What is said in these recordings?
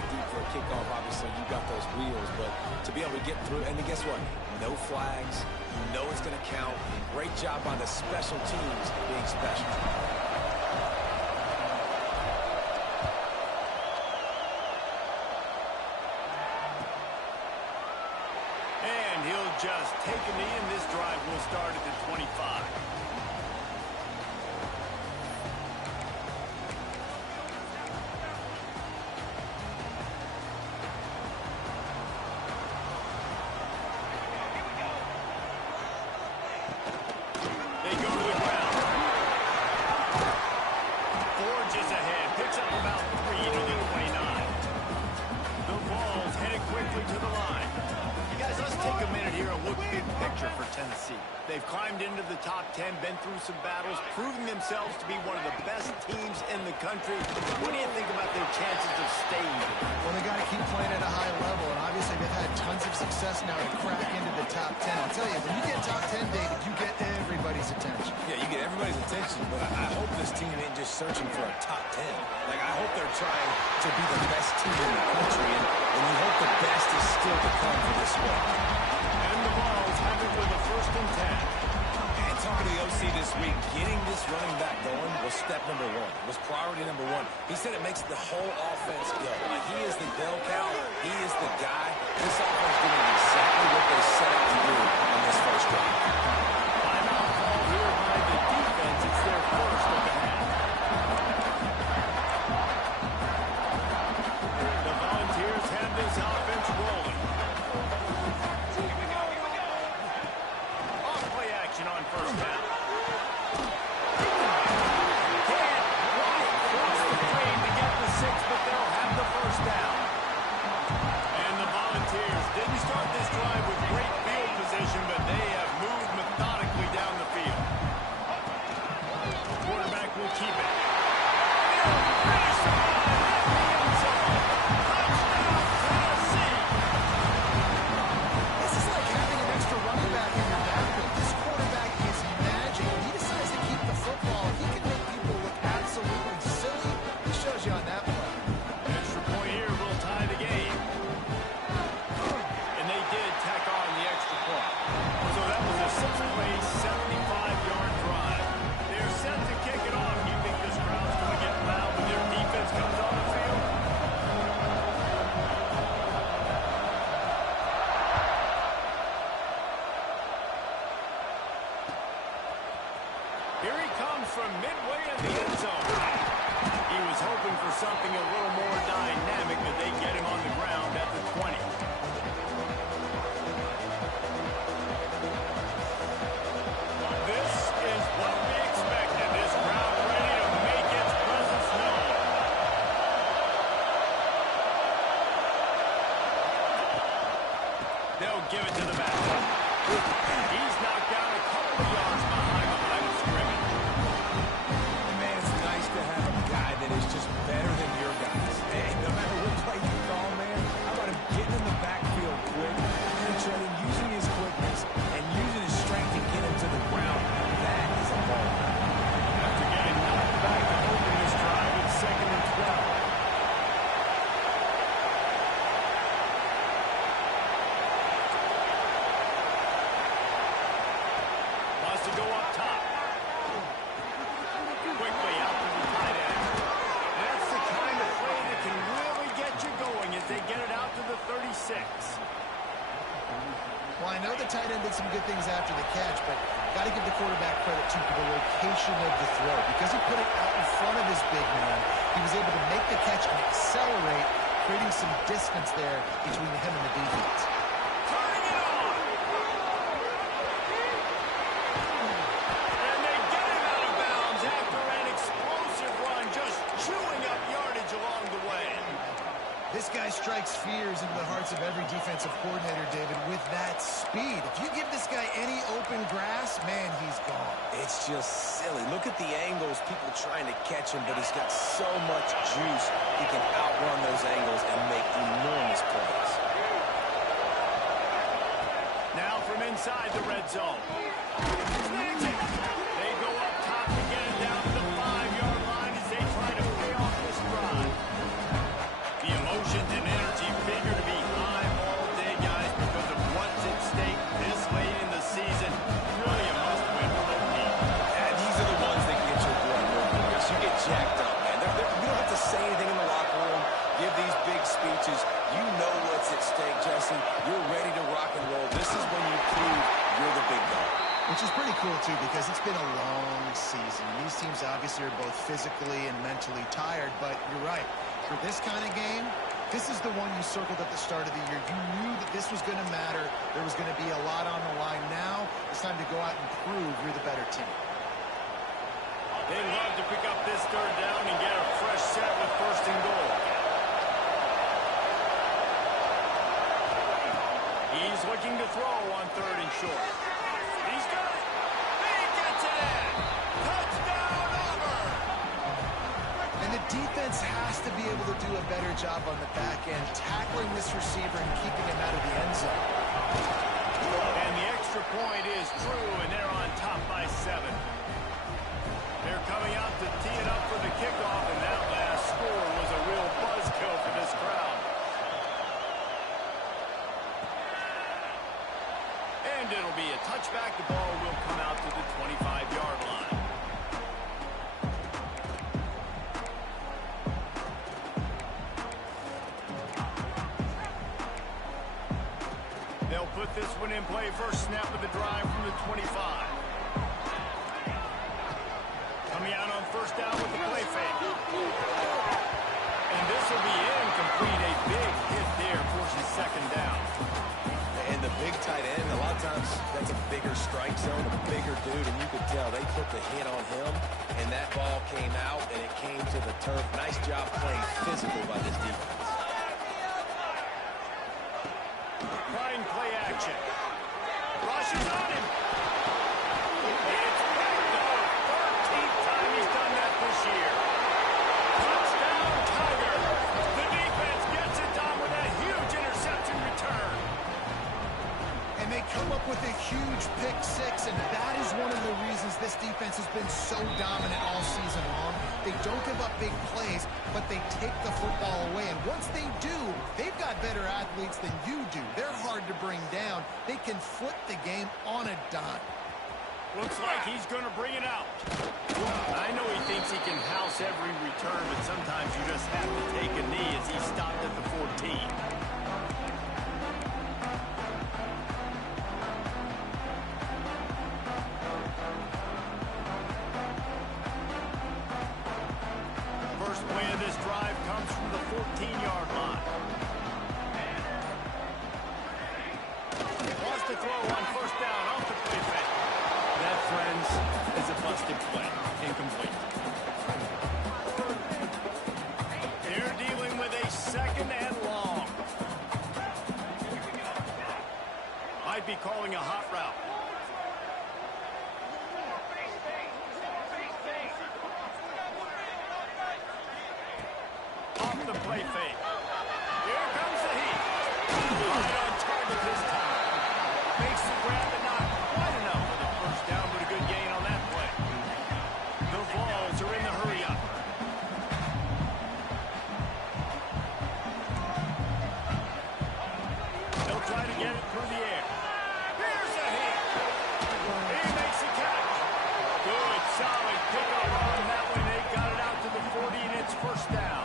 back deep for a kickoff, obviously you got those wheels, but to be able to get through, and then guess what? No flags. You know it's going to count. Great job on the special teams being special. And he'll just take a knee, and this drive will start at the 25. They go to the ground. Forges ahead, picks up about 3 to the 29. The ball's headed quickly to the line. Guys, let's take a minute here and look big picture for Tennessee. They've climbed into the top 10, been through some battles, proving themselves to be one of the best teams in the country. What do you think about their chances of staying here? Well, they got to keep playing at a high level, and obviously they've had tons of success now to crack into the top 10. I'll tell you, when you get top 10, David, you get everybody's attention. Yeah, you get everybody's attention, but I hope this team ain't just searching for a top 10. Like, I hope they're trying to be the best team in the country, and you hope the best is still to come for this one. And the Vols have it with a 1st and 10. And talking to the OC this week, getting this running back going was step number 1. Was priority number 1. He said it makes the whole offense go. Like, he is the bell cow. He is the guy. This offense doing exactly what they set out to do on this first drive. Timeout call here by the defense. It's their first of the half. The Volunteers have this offense rolling. Off-play action on 1st down. Can't quite cross the frame to get the 6, but they'll have the 1st down. And the Volunteers didn't start this drive with great field position, but they have moved methodically down the field. The quarterback will keep it. Finish the ball in the end zone. Touchdown, Tennessee. This is like having an extra running back in your backfield. This quarterback is magic. When he decides to keep the football, he can make people look absolutely silly. He shows you on that play. Extra point here will tie the game. And they did tack on the extra point. So that was a 6-play, 75-yard drive. They're set to kick it off. You think this crowd's going to get loud when their defense comes on the field? Here he comes from midway in the end zone. He was hoping for something a little more dynamic, but they get him on the ground at the 20. This is what we expected. This crowd ready to make its presence known. They'll give it to the back. He's knocked out a couple of yards behind the line of scrimmage. Man, it's nice to have a guy that is just better than your guys. And no matter what play you call, man, how about him getting in the backfield quick, penetrating, using his quickness, and using his strength to get him to the ground. That is a ball. After getting knocked back to open this drive, it's 2nd and 12. Wants to go up top. Quickly out to the tight end. That's the kind of play that can really get you going as they get it out to the 36. Well, I know the tight end did some good things after the catch, but got to give the quarterback credit, too, for the location of the throw. Because he put it out in front of his big man, he was able to make the catch and accelerate, creating some distance there between him and the defense. Turning it on. And they get him out of bounds after an explosive run, just chewing up yardage along the way. This guy strikes fears into the hearts of every defensive coordinator, David, with that speed. If you give this guy any open grass, man, he's gone. It's just silly. Look at the angles, people trying to catch him, but he's got so much juice. He can outrun those angles and make enormous plays. Now from inside the red zone. They go up top to get it down to the 5-yard line as they try to pay off this drive. The emotions easy. These teams obviously are both physically and mentally tired, but you're right. For this kind of game, this is the one you circled at the start of the year. You knew that this was going to matter. There was going to be a lot on the line. Now it's time to go out and prove you're the better team. They'd love to pick up this third down and get a fresh set with first and goal. He's looking to throw on third and short. He's got it. He gets it in. Touchdown, Auburn. And the defense has to be able to do a better job on the back end, tackling this receiver and keeping him out of the end zone. And the extra point is true, and they're on top by 7. They're coming out to tee it up for the kickoff, and that last score was a real buzzkill for this crowd. And it'll be a touchback. The ball will come out to the 25-yard line. They'll put this one in play. First snap of the drive from the 25. Coming out on first down with the play fake. And this will be incomplete. A big hit there forces second down. And the big tight end, a lot of times that's a bigger strike zone, a bigger dude, and you could tell they put the hit on him, and that ball came out, and it came to the turf. Nice job playing physical by this defense. Trying play action. Rush is on him. It's backed up. 13th time he's done that this year. Touchdown, Tiger. The defense gets it done with a huge interception return. And they come up with a huge pick six, and that is one of the reasons this defense has been so dominant all season long. They don't give up big plays, but they take the football away. And once they do, they've got better athletes than you do. They're hard to bring down. They can flip the game on a dime. Looks like he's going to bring it out. I know he thinks he can house every return, but sometimes you just have to take a knee as he stopped at the 14. First play of this drive comes from the 14-yard line. Wants to throw on first down off the play fake. That, friends, is a busted play. Incomplete. They're dealing with a second and long. Might be calling a hot route. Off the play fake. Here comes the heat. Right on target this time. Makes the grab, but not quite enough for the first down, but a good gain on that play. The Vols are in the hurry-up. They'll try to get it through the air. Here's a hit. He makes a catch. Good, solid pickup on that one. They got it out to the 40, and it's first down.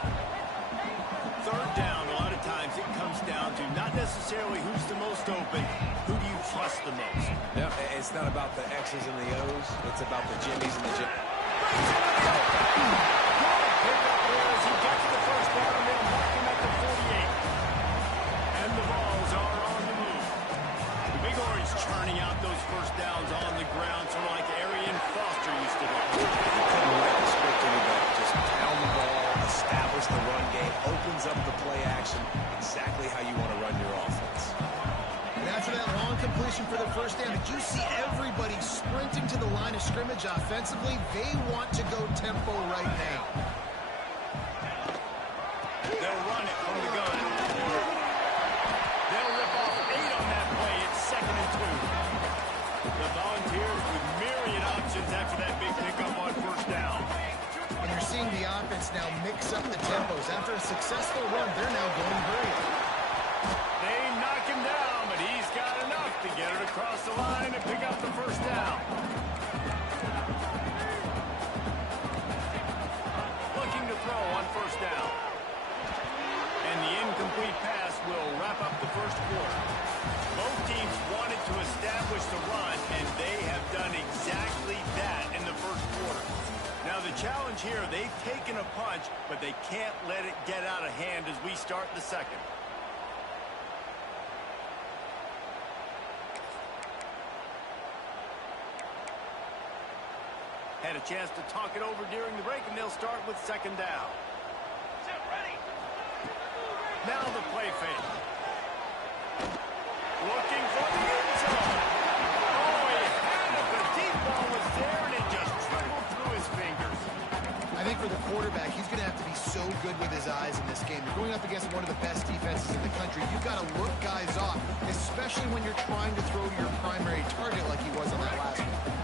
Third down, a lot of times it comes down to not necessarily who's the most open, who do you trust the most? Yeah, it's not about the X's and the O's. It's about the Jimmies and the Jim. Pickup there as he gets the first down, and they'll mark him at the 48. And the Vols are on the move. The Big Orange churning out those first downs on the ground, sort of like Arian Foster used to do. You couldn't write the script any better. Just pound the ball, establish the run game, opens up the play action, exactly how you want to run your offense. And after that long completion for the first down, did you see everybody sprinting to the line of scrimmage offensively? They want to go tempo right now. They'll run it from the gun. They'll rip off 8 on that play. It's 2nd and 2. The Volunteers with myriad options after that big pickup on first down. And you're seeing the offense now mix up the tempos. After a successful run, they're now going hurry. They knock him down, but he's got enough to get it across the line and pick up the first down. Looking to throw on first down. And the incomplete pass will wrap up the first quarter. Both teams wanted to establish the run, and they have done exactly that in the first quarter. challenge here. They've taken a punch, but they can't let it get out of hand as we start the second. Had a chance to talk it over during the break, and they'll start with second down. Now the play fake. Looking for the end zone. Oh, he had it. The deep ball was there, and it just trickled through his fingers. I think for the quarterback, he's going to have to be so good with his eyes in this game. You're going up against one of the best defenses in the country. You've got to look guys off, especially when you're trying to throw to your primary target like he was on that last one.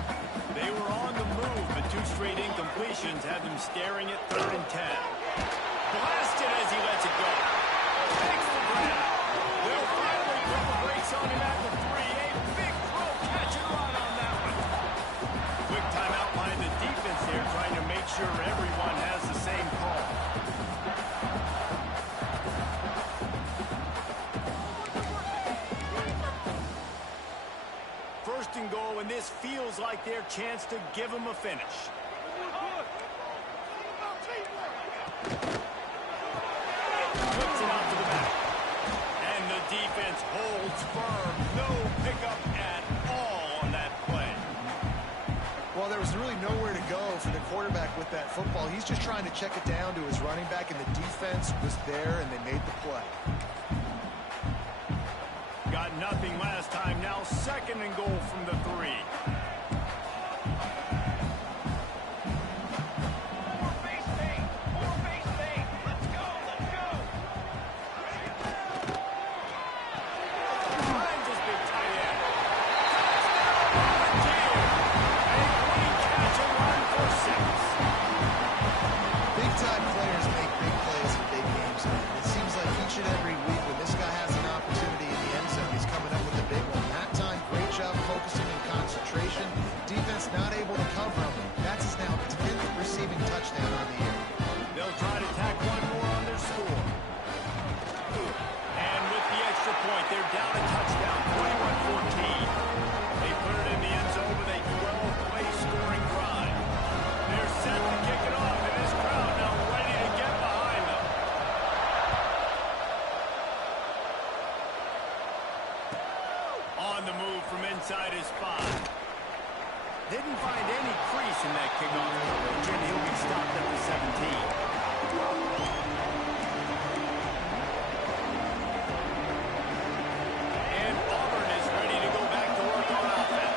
They were on the move, but two straight incompletions had them staring at 3rd and 10. Blasted as he lets it go. Takes the grab. They'll finally put the brakes on him at the 3. A big throw, catch and run on that one. Quick timeout by the defense there, trying to make sure everyone has the same call. First and goal, and this feels like their chance to give them a finish. Puts it out to the back. And the defense holds firm. No pickup at all on that play. Well, there was really nowhere to go for the quarterback with that football. He's just trying to check it down to his running back, and the defense was there, and they made the play. Got nothing last time. Now second and goal from the 3. Not able to cover him. That's his now 10th receiving touchdown on the year. They'll try to tack one more on their score. And with the extra point, they're down a touchdown, 21-14. They put it in the end zone with a 12-play scoring drive. They're set to kick it off, and this crowd now ready to get behind them. On the move from inside his 5. Didn't find any crease in that kickoff coverage, and he'll be stopped at the 17. And Auburn is ready to go back to work on offense.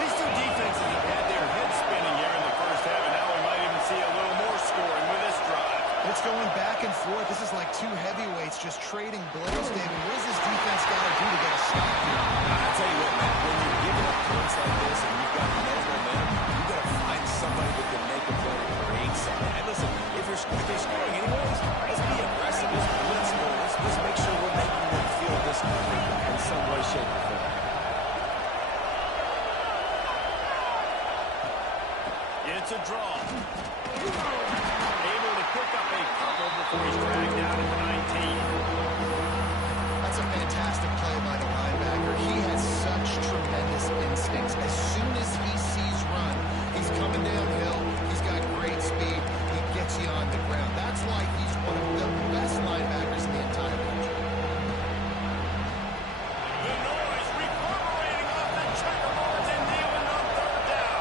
These two defenses have had their heads spinning here in the first half, and now we might even see a little more scoring with this drive. It's going back and forth. This is like two heavyweights just trading blows, David. What does this defense got to do to get a stop here? I'll tell you what, man, when you're giving up points like this and you've got no momentum, you've got to find somebody that can make a play and create something. And listen, if they're scoring anyways, let's be aggressive. Let's blitz more. Let's make sure we're making them feel discomfort in some way, shape, or form. It's a draw. Able to pick up a couple before he's dragged down at the 19. That's a fantastic play by the linebacker. He has such tremendous instincts. As soon as he sees run, he's coming downhill. He's got great speed. He gets you on the ground. That's why he's one of the best linebackers in the entire country. The noise reverberating off the checkerboards and kneeling on 3rd down.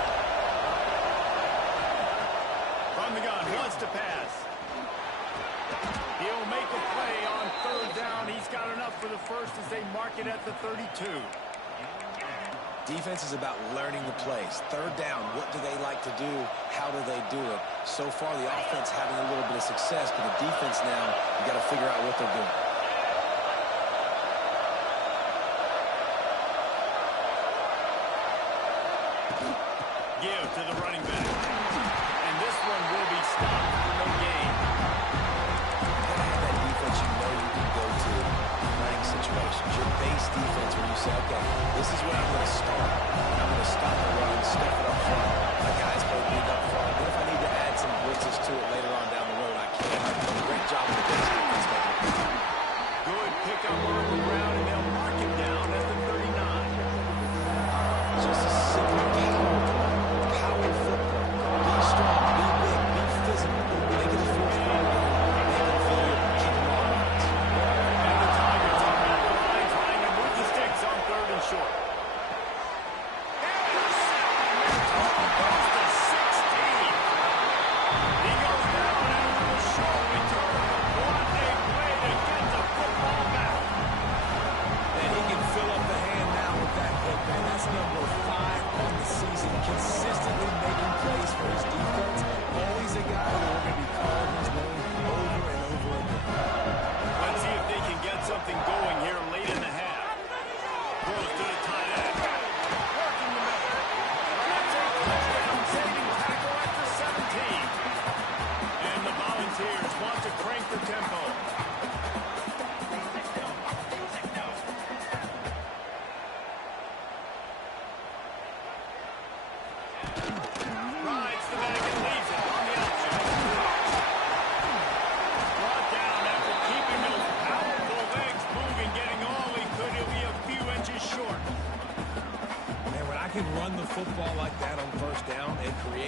From the gun, wants to pass. He'll make a play on 3rd down. He's got enough for the first as they mark it at the 32. Defense is about learning the plays. 3rd down, what do they like to do? How do they do it? So far, the offense having a little bit of success, but the defense now, you got to figure out what they're doing. Give to the running back. And this one will be stopped for no gain. That defense you know you can go to in running situations. Your base defense where you say, okay, this is where I'm going to start. And I'm going to stop the run, step it up front. My guys both need up front. Then if I need to add some blitzes to it later on down the road, I can. Great job of the base defense making it.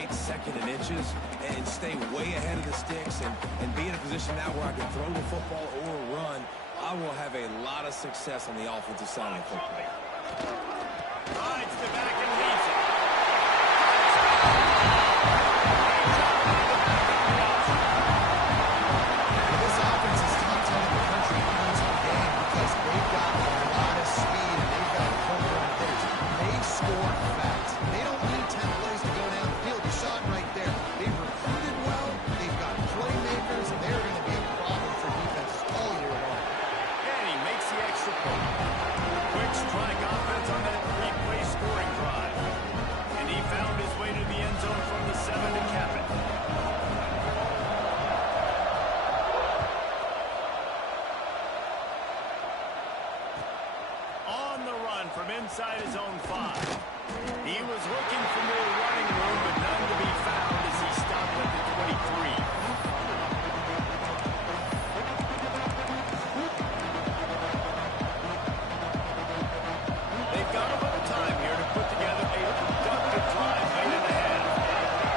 like second and inches and stay way ahead of the sticks and be in a position now where I can throw the football or run, I will have a lot of success on the offensive side of the football. Rides the back and leads it. This offense is top 10 in the country in points per game because they've got a lot of speed and they've got home run hitters. They score fast. They don't need 10 plays to go down the field. You saw it right there. They've recruited well. They've got playmakers, and they're going to be a problem for defenses all year long. And he makes the extra point. Quick strike offense on that three-play scoring drive. And he found his way to the end zone from the 7 to cap it. On the run from inside his own 5. He was looking for more running room, but none to be found as he stopped at the 23. They've got a little time here to put together a productive drive late in the half.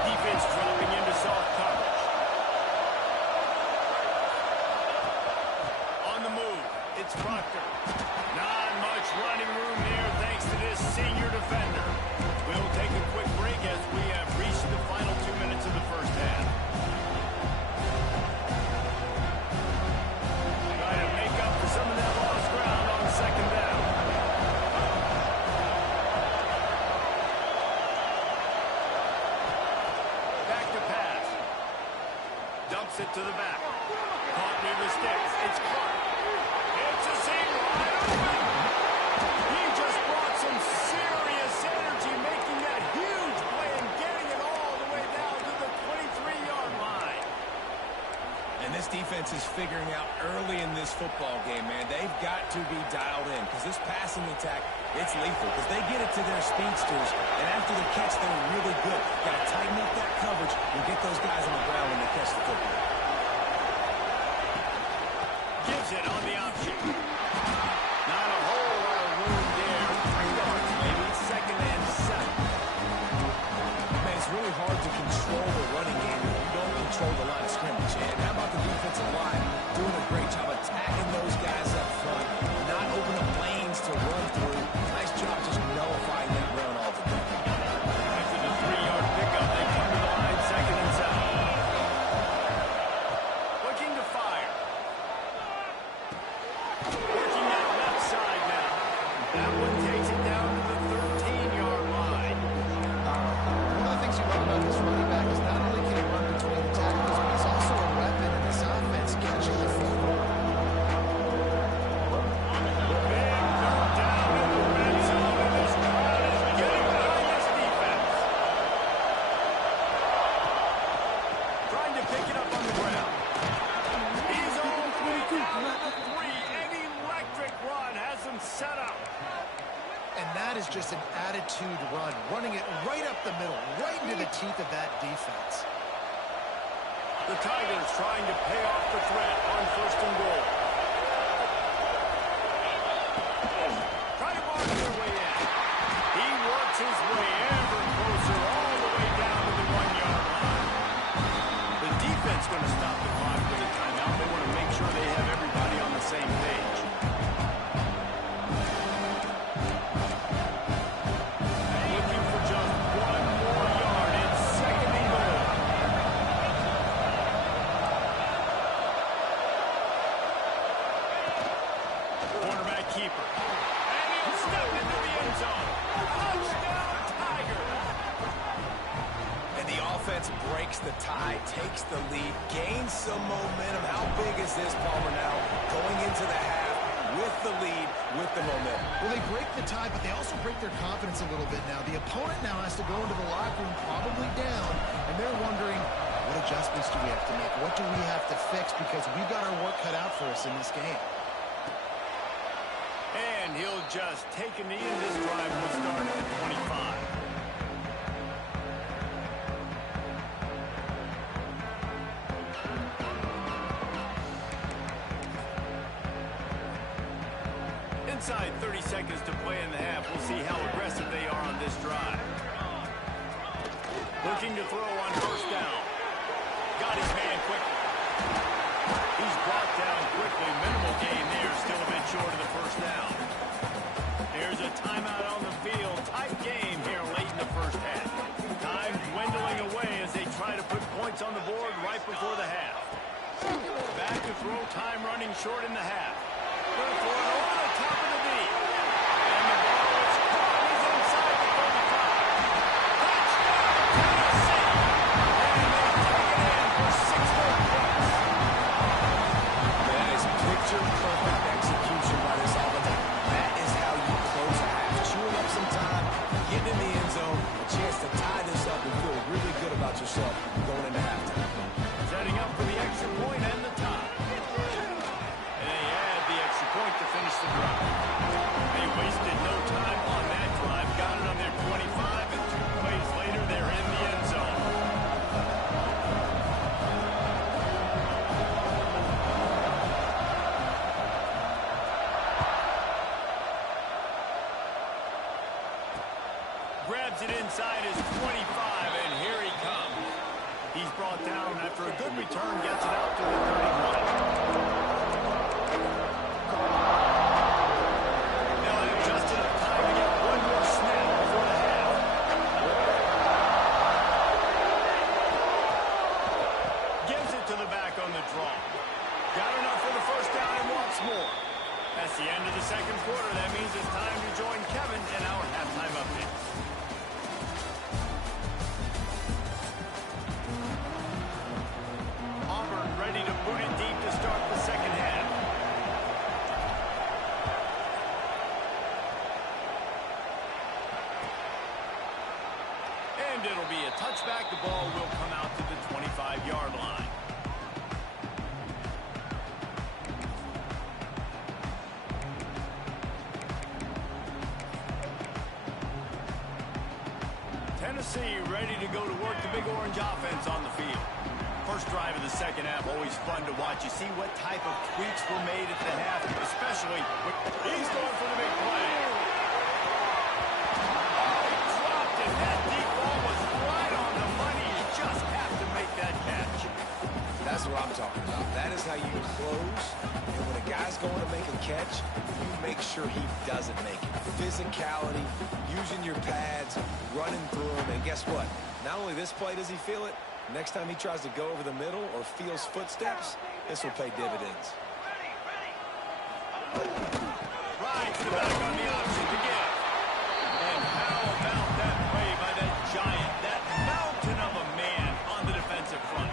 Defense dropping into soft coverage. On the move, it's Proctor. Not much running room here thanks to this senior defender. We'll take a quick break as we have reached the final 2 minutes of the first half. Try to make up for some of that lost ground on second down. Back to pass. Dumps it to the back. Caught near the sticks. It's Clark. It's a seam wide open. He just brought some serious energy, making that huge play and getting it all the way down to the 23-yard line. And this defense is figuring out early in this football game, man, they've got to be dialed in because this passing attack, it's lethal because they get it to their speedsters, and after the catch, they're really good. Got to tighten up that coverage and get those guys on the ground when they catch the football. Gives it on the option. Not a whole lot of room there. 3 yards, maybe. Second and 7. Man, it's really hard to control the running game if you don't control the line of scrimmage. And how about the defensive line doing a great job attacking those guys up front, not opening up lanes to run through. Nice job just nullifying that run altogether. After the 3-yard pickup, they come to the line, second and 7. Looking to fire. Working that left side now. That one takes it down to the 13-yard line. One of the things you love about this running back is not only can he run between the tackles, but he's also a weapon in this offense, catching the football. Big third down in the red zone, and this crowd is getting behind this defense. Trying to pick it up on the ground. He's all the way down to the 3. An electric run has him set up. And that is just an attitude run, running it right up the middle, right into the teeth of that defense. The Tigers trying to pay off the threat on first and goal. Trying to mark their way in. He works his way ever closer all the way down to the 1-yard line. The defense going to stop the clock with a timeout. They want to make sure they have everybody on the same page. Looking for just 1 more yard. It's second and goal. Cornerback keeper. And he'll step into the end zone. Touchdown, Tiger. And the offense breaks the tie, takes the lead, gains some momentum. How big is this, Palmer, now? Going into the half with the lead, with the momentum. Well, they break the tie, but they also break their confidence a little bit now. The opponent now has to go into the locker room probably down, and they're wondering, what adjustments do we have to make? What do we have to fix? Because we've got our work cut out for us in this game. And he'll just take a knee, and this drive will start at the 25. Inside 30 seconds to play in the half. We'll see how aggressive they are on this drive. The looking to throw on first down. Got his man quickly. He's brought down quickly. Minimal gain there. Still a bit short of the first down. Here's a timeout on the field. Tight game here late in the first half. Time dwindling away as they try to put points on the board right before the half. Back to throw, time running short in the half. Going to throw it over the top of the knee. And the ball is caught. He's inside the 35. Touchdown, Tennessee! And they take it in for 6 more points. That is picture-perfect execution by this offense. That is how you close a half. Chewing up some time, getting in the end zone, a chance to tie this up and feel really good about yourself going into halftime. Setting up for the extra point and the tie. And they add the extra point to finish the drive. They wasted no time on that drive. Got it on their 25, and 2 plays later, they're in the end zone. Grabs it inside his 25, and here he comes. He's brought down after a good return, gets it out to the 31. They'll have just enough time to get one more snap before the half. Gives it to the back on the draw. Got enough for the first down and wants more. That's the end of the second quarter. That means it's time to join Kevin in our halftime update. Auburn ready to boot it deep to start the second half. And it'll be a touchback. The ball will come out to the 25-yard line. Tennessee ready to go to work the Big Orange offense on the field. First drive of the second half, always fun to watch. You see what type of tweaks were made at the half, especially when he's going for the big play. Oh, he dropped it. That deep ball was right on the money. You just have to make that catch. That's what I'm talking about. That is how you close. And when a guy's going to make a catch, you make sure he doesn't make it. Physicality, using your pads, running through them. And guess what? Not only this play does he feel it, next time he tries to go over the middle or feels footsteps, this will pay dividends. Right to the back on the option to give. And how about that play by that giant, that mountain of a man on the defensive front.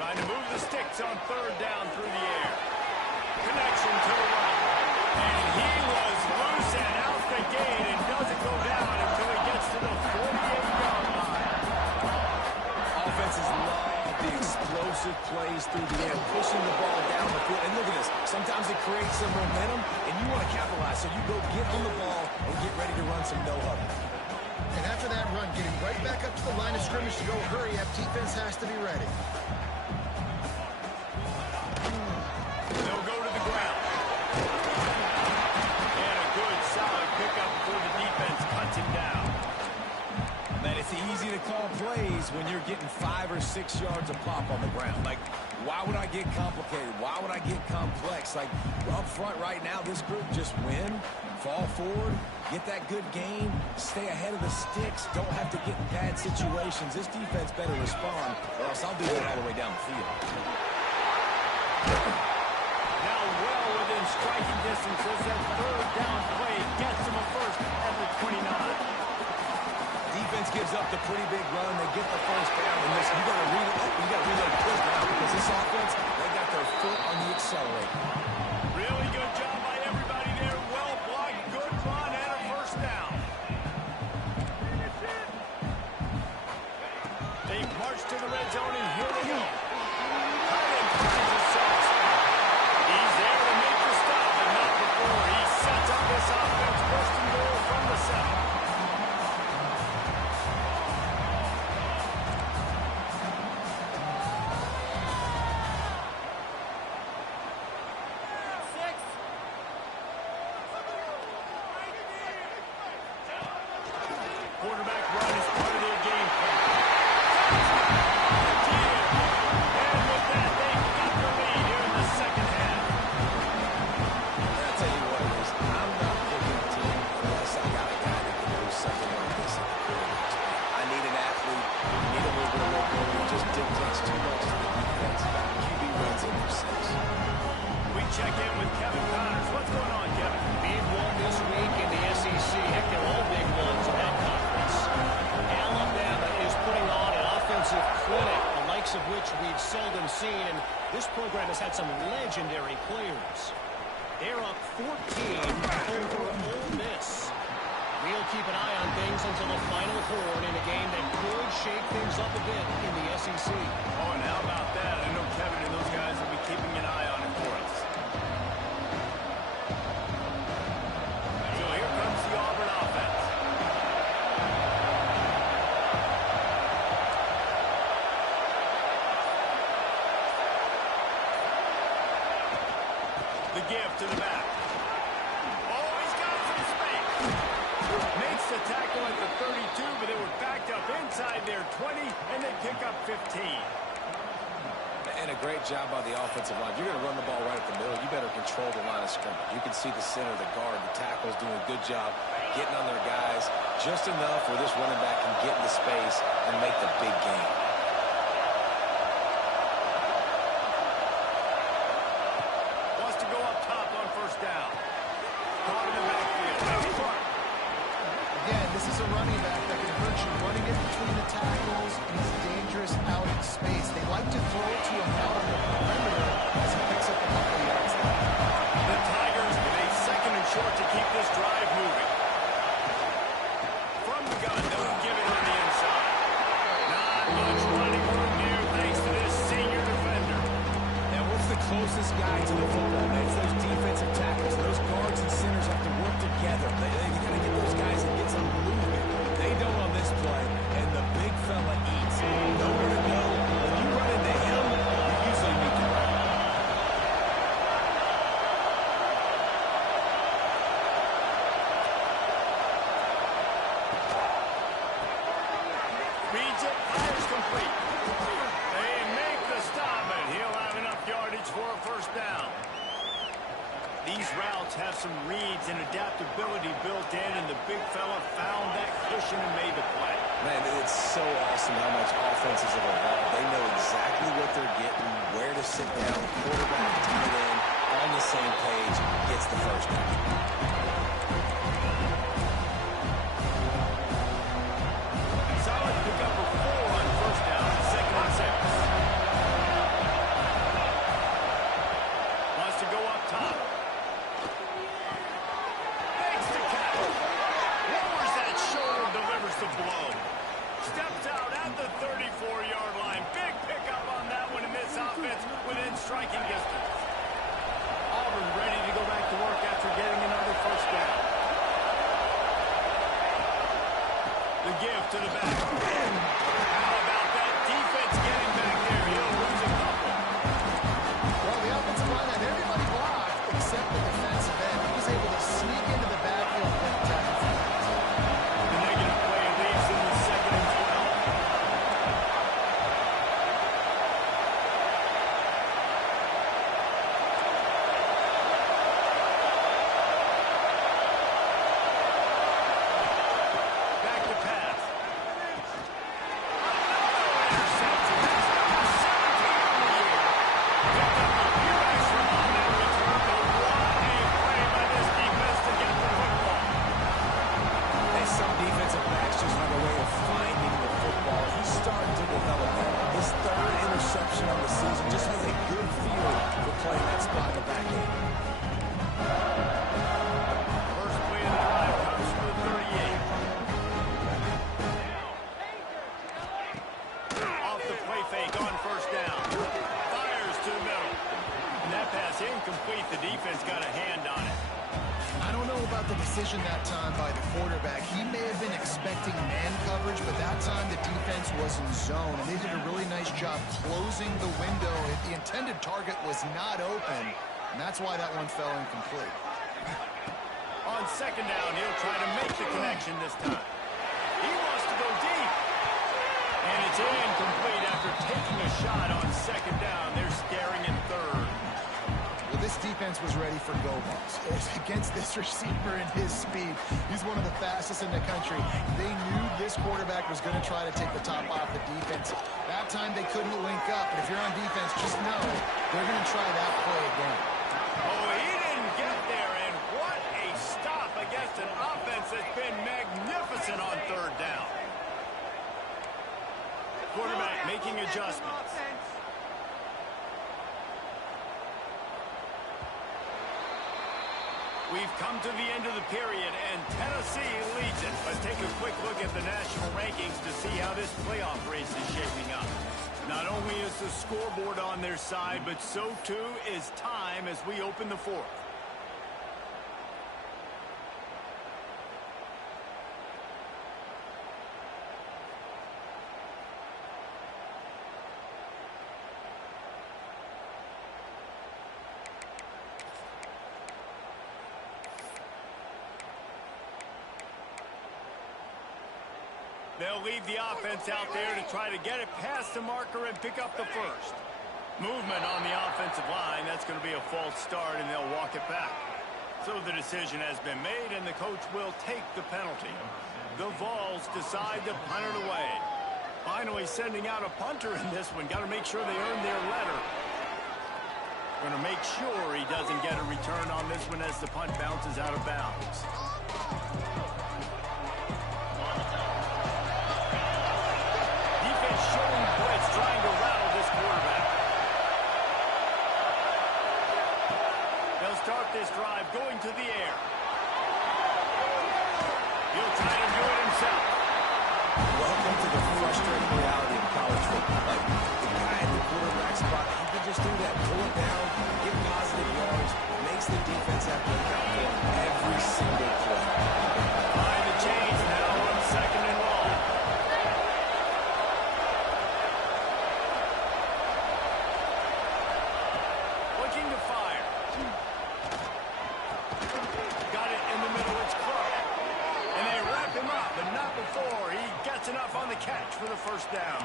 Trying to move the sticks on third down through the air. Connection to the right. And he was loose and out the gate and doesn't go down until he gets to the 48-yard line. Offenses love the explosive plays through the air, pushing the ball down the field. And look at this. Sometimes it creates some momentum, and you want to capitalize. So you go get on the ball and get ready to run some no-huddle. And after that run, getting right back up to the line of scrimmage to go hurry up, defense has to be ready. They'll go to the ground. And a good, solid pickup before the defense cuts him down. Man, it's easy to call plays when you're getting 5 or 6 yards of pop on the ground. Like, why would I get complicated? Why would I get complex? Like, up front right now, this group just win, fall forward, get that good gain, stay ahead of the sticks, don't have to get in bad situations. This defense better respond, or else I'll do that all the way down the field. Now well within striking distance as that third down play gets him a first at the 29. Defense gives up the pretty big run. They get the first down. And this, you got to reload quick now because this offense, they got their foot on the accelerator. Really good job by everybody there. Well blocked, good run, and a first down. They march to the red zone, and here they go. Tight end finds a soft spot. He's there to make the stop, but not before. He sets up this offense first and goal from the 7. Quarterback run is takes too much to the defense. QB runs in for 6. We check in with Kevin Connors. What's going on, Kevin? Big one this week in the SEC. Heck, they're all big ones in that conference. Alabama is putting on an offensive clinic, the likes of which we've seldom seen, and this program has had some legendary players. They're up 14 over Ole Miss. We'll keep an eye on things until the final horn in a game that could shake things up a bit in the SEC. Oh, and how about that? I know Kevin and those guys will be keeping an eye on it for us. So here comes the Auburn offense. The give to the back. Oh, he's got some space. Makes the tackle at the 32, but they were backed up inside their 20, and they pick up 15. And a great job by the offensive line. If you're going to run the ball right at the middle, you better control the line of scrimmage. You can see the center, the guard, the tackle's doing a good job getting on their guys just enough where this running back can get into space and make the big game. Wants to go up top on first down. Caught in the backfield. Again, this is a running back that can hurt you running it between the tackles, and he's dangerous out in space. They like to throw it to him out on the perimeter as he picks up a couple of yards there. The Tigers with a second and short to keep this drive moving. From the gun, they'll give it on the inside. Not much running room here thanks to this senior defender. Now, what's the closest guy to the football, man? It's those defensive tackles. Those guards and centers have to work together. They got to get those guys and get some movement. They don't on this play, and the big fella eats. Nowhere to go. When you run into him, you usually meet the ground. Reads it, fires complete. They make the stop, and he'll have enough yardage for a first down. These routes have some reads and adaptability built in, and the big fella found that cushion and made the play. Man, it's so awesome how much offenses have evolved. They know exactly what they're getting, where to sit down, quarterback, tight end, on the same page, gets the first down. Solid pickup for 4 on first down, second and 6. Wants to go up top. Makes the catch. Lowers that shoulder, delivers the blow. Steps out at the 34-yard line. Big pickup on that one in this offense within striking distance. Auburn ready to go back to work after getting another first down. The give to the back. How about that defense getting back there? He'll lose a couple. Well, the offensive line had everybody blocked except the defensive end. He was able to sneak into the backfield and make a tackle for that. The negative play leaves in the second and 12. Back to pass. Interception. That's number 17 on the year. Picked up a few extra on that return, but what a play by this defense to get the football. And some defensive backs just have a way of finding the football. He's starting to develop that. His third interception of the season just has a good feel for playing that spot in the back end. First play of the drive comes from the 38. Off the play fake on first down. Fires to the middle. And that pass incomplete. The defense got a hand on it. I don't know about the decision that time by the quarterback. He may have been expecting man coverage, but that time the defense was in zone, and they did a really nice job closing the window. The intended target was not open, and that's why that one fell incomplete. On second down, he'll try to make the connection this time. He wants to go deep. And it's incomplete after taking a shot on second down. They're staring in third. Well, this defense was ready for go balls. Against this receiver and his speed, he's one of the fastest in the country. They knew this quarterback was going to try to take the top off the defense. That time they couldn't link up. But if you're on defense, just know they're going to try that play again. Oh, he didn't get there, and what a stop against an offense that's been magnificent on third down. Quarterback making adjustments. We've come to the end of the period, and Tennessee leads it. Let's take a quick look at the national rankings to see how this playoff race is shaping up. Not only is the scoreboard on their side, but so too is time as we open the fourth. They'll leave the offense out there to try to get it past the marker and pick up the first. Movement on the offensive line. That's going to be a false start, and they'll walk it back. So the decision has been made, and the coach will take the penalty. The Vols decide to punt it away. Finally sending out a punter in this one. Got to make sure they earn their letter. Going to make sure he doesn't get a return on this one as the punt bounces out of bounds. Showing blitz, trying to rattle this quarterback. They'll start this drive going to the air. He'll try to do it himself. Welcome to the frustrating reality of college football. Like, the guy in the quarterback spot, he can just do that. Pull it down, get positive yards, makes the defense have to look out for him every single play. By the chains now on second and long. Looking to fire. Got it in the middle. It's Clark. And they wrap him up, but not before he gets enough on the catch for the first down.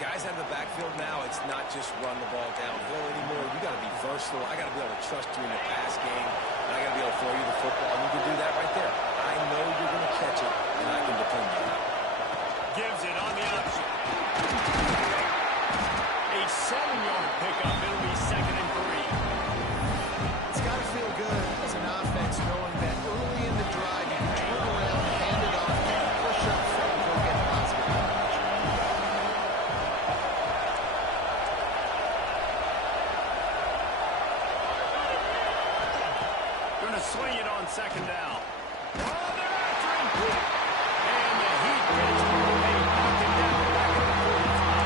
Guys out of the backfield now, it's not just run the ball downhill anymore. You got to be versatile. I got to be able to trust you in the pass game, and I got to be able to throw you the football, and you can do that right there. I know you're going to catch it, and I can depend on it. Gives it on the option. A 7-yard pickup. It'll be second and 3. It's got to feel good as an offense knowing that early in the drive you can turn around, hand it off, and push up front and go get positive yardage. Going to swing it on second down. Oh, they're after him. And the Heat gets him. They knock him down back at the 45.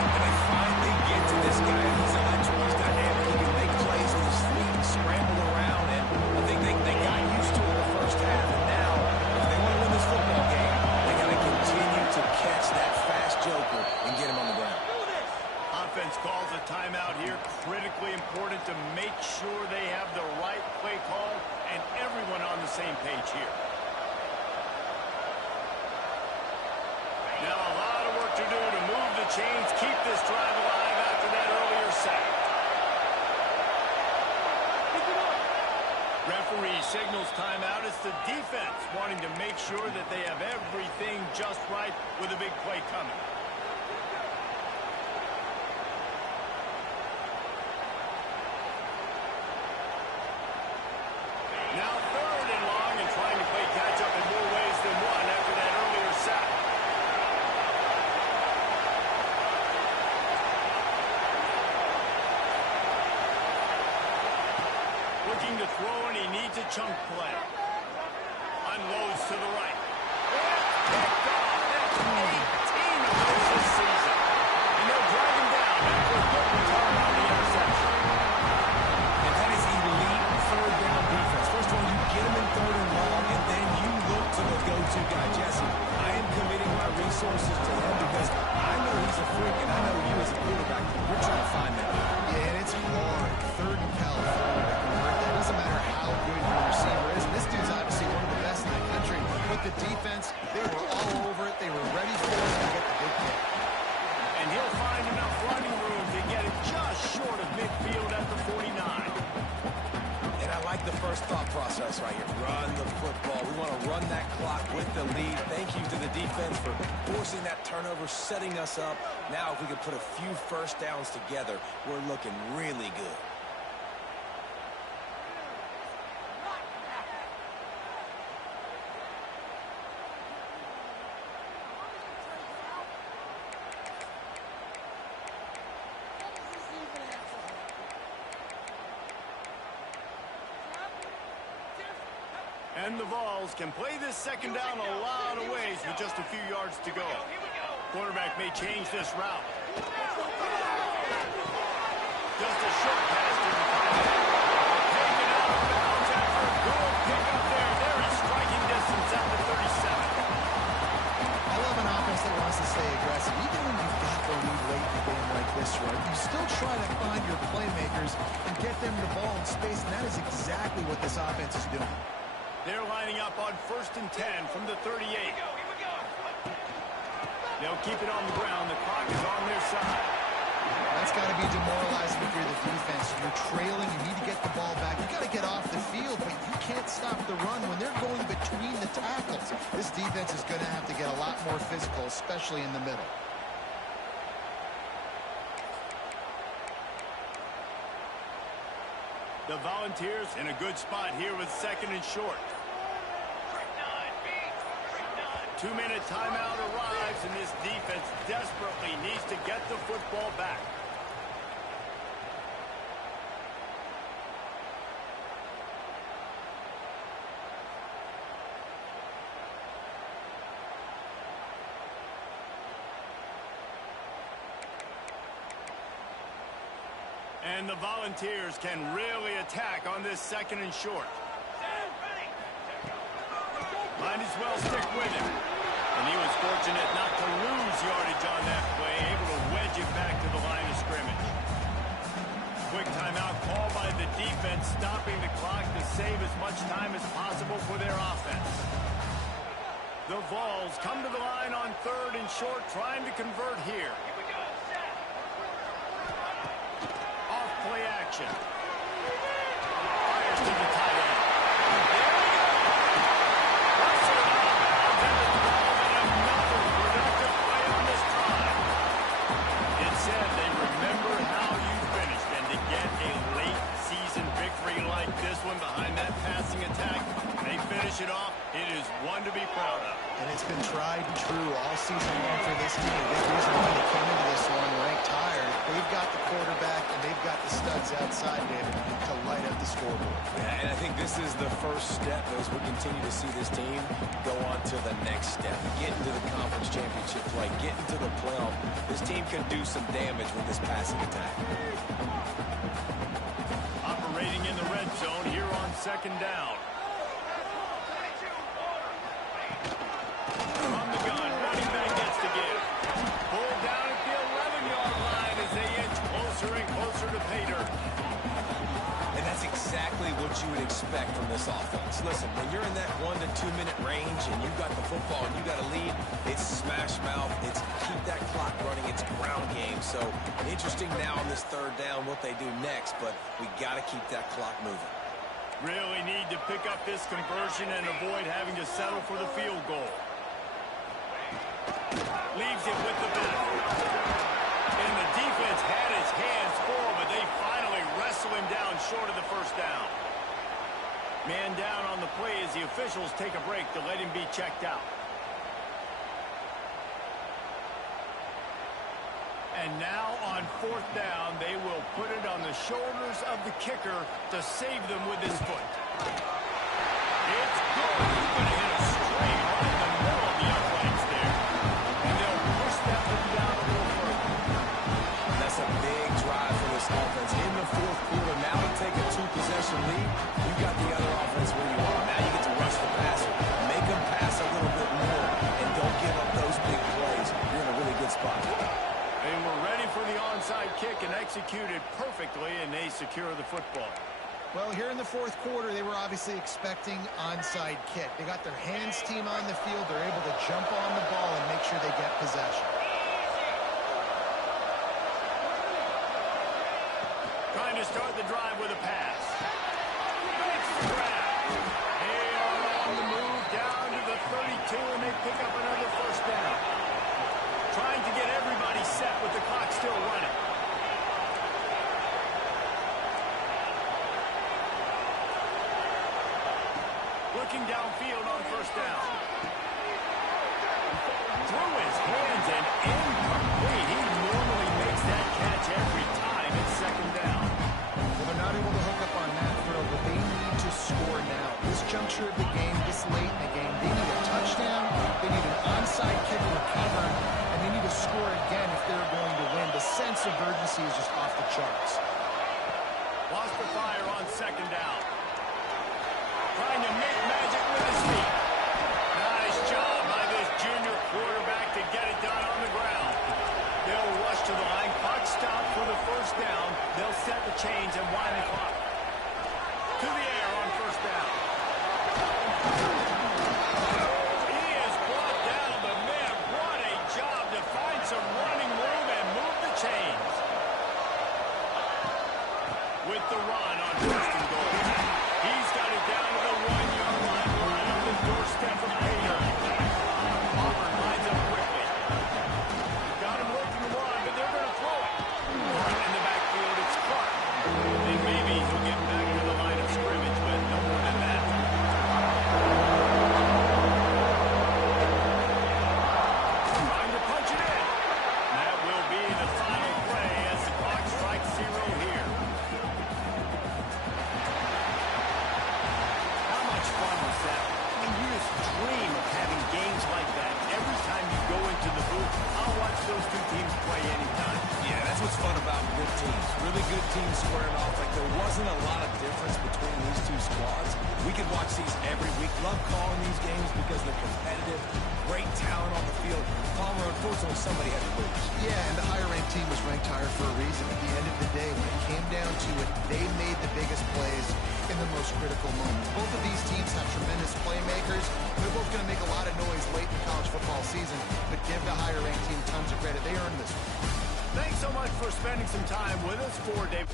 And they finally get to this guy. He's electric. He's dynamic. He can make plays with his feet and scramble around. And I think they got used to it in the first half. And now, if they want to win this football game, they got to continue to catch that fast joker and get him on the ground. Offense calls a timeout here. Critically important to make sure they have the right play call and everyone on the same page here. Now a lot of work to do to move the chains, keep this drive alive after that earlier sack. Referee signals timeout. It's the defense wanting to make sure that they have everything just right with a big play coming. Now third and long and trying to play catch-up in more ways than one after that earlier sack. Looking to throw, and he needs a chunk play. Unloads to the right. Picked off. That's 18 of those this season. And they'll drag him down after a good return on the interception. And that is elite third down defense. First of all, you get him in third and long, and then you look to the go-to guy. Jesse, I am committing my resources to him because I know he's a freak, and I know you as a quarterback, we're trying to find that. Yeah, and it's hard. Third in California to convert that. Doesn't matter how good your receiver is. And this dude's obviously one of the best in the country. But clock with the lead. Thank you to the defense for forcing that turnover, setting us up. Now, if we could put a few first downs together, we're looking really good. And the Vols can play this second down a lot of ways with just a few yards to go. Quarterback may change this route. Just a short pass to the tight end. Taken out of bounds after a good pickup there. They're in striking distance at the 37. I love an offense that wants to stay aggressive. Even when you've got the lead late in the game like this, right, you still try to find your playmakers and get them the ball in space, and that is exactly what this offense is doing. They're lining up on 1st and 10 from the 38. They'll keep it on the ground. The clock is on their side. That's got to be demoralizing if you're the defense. You're trailing. You need to get the ball back. You got to get off the field, but you can't stop the run when they're going between the tackles. This defense is going to have to get a lot more physical, especially in the middle. The Volunteers in a good spot here with 2nd and short. 2-minute timeout arrives, and this defense desperately needs to get the football back. And the Volunteers can really attack on this 2nd and short. Might as well stick with him. And he was fortunate not to lose yardage on that play, able to wedge it back to the line of scrimmage. Quick timeout call by the defense, stopping the clock to save as much time as possible for their offense. The Vols come to the line on 3rd and short, trying to convert here. Play action. Fires to the tight end. There we go. Hustled out of bounds at the 12, and another productive play on this drive. It said they remember how you finished, and to get a late season victory like this one behind that passing attack, they finish it off. It is one to be proud of. And it's been tried and true all season long for this team. Big reason why they came into this one ranked higher. They've got the quarterback and they've got the studs outside, David, to light up the scoreboard. Yeah, and I think this is the first step as we continue to see this team go on to the next step. Get into the conference championship play, get into the playoff. This team can do some damage with this passing attack. Operating in the red zone here on 2nd down. From the gun, running back gets to give. Pulled down at the 11-yard line as they inch closer and closer to pay dirt. And that's exactly what you would expect from this offense. Listen, when you're in that 1 to 2 minute range and you've got the football and you got a lead, it's smash mouth, it's keep that clock running, it's ground game. So interesting now on this 3rd down what they do next, but we got to keep that clock moving. Really need to pick up this conversion and avoid having to settle for the field goal. Leaves it with the benefit. And the defense had his hands full, but they finally wrestle him down short of the 1st down. Man down on the play as the officials take a break to let him be checked out. And now on 4th down, they will put it on the shoulders of the kicker to save them with his foot. It's good. He's going to hit a straight right in the middle of the uprights there. And they'll push that one down a little further. That's a big drive for this offense. In the 4th quarter, now to take a 2-possession lead, you got the other offense where you are. Now you get to rush the passer, make them pass a little bit more, and don't give up those big plays. You're in a really good spot. They were ready for the onside kick and executed perfectly, and they secure the football. Well, here in the 4th quarter, they were obviously expecting onside kick. They got their hands team on the field. They're able to jump on the ball and make sure they get possession. Trying to start the drive with a pass. Makes the grab. They are on the move down to the pick up another first down. Trying to get everybody set with the clock still running. Looking downfield on first down. Through his hands and incomplete. He normally makes that catch every time. It's second down. Well, they're not able to hook up on that throw, but they need to score now. This juncture of the game, this late in the game, they need a touchdown, they need an onside kick recovered, and they need to score again if they're going to win. The sense of urgency is just off the charts. Lost the fire on second down. Trying to make magic with his feet. Nice job by this junior quarterback to get it done on the ground. They'll rush to the line. Clock stop for the first down. They'll set the chains and wind the clock. To the air on first down. He is brought down, but man, what a job to find some running room and move the chains. With the run on first and goal. He's got it down to the 1-yard line, right on the doorstep of Pater. Auburn lines up quickly. Got him working the run, but they're going to throw it. In the backfield, it's Clark. And maybe he'll get back to the line of scrimmage, but no more than that. Trying to punch it in. That will be the final play as the clock strikes 0 here. How much fun was that? I mean, you just dream of having games like that. Every time you go into the booth, I'll watch those two teams play anytime. Yeah, that's what's fun about good teams. Really good teams squaring off. Like, there wasn't a lot of difference between these two squads. We could watch these every week. Love calling these games because they're competitive. Great talent on the field. Palmer, unfortunately, somebody had to lose. Yeah, and the higher-ranked team was ranked higher for a reason. At the end of the day, when it came down to it, they made the biggest plays in the most critical moments. Both of these teams have tremendous playmakers. They're both going to make a lot of noise late in the college football season, but give the higher-ranked team tons of credit. They earned this one. Thanks so much for spending some time with us for Dave.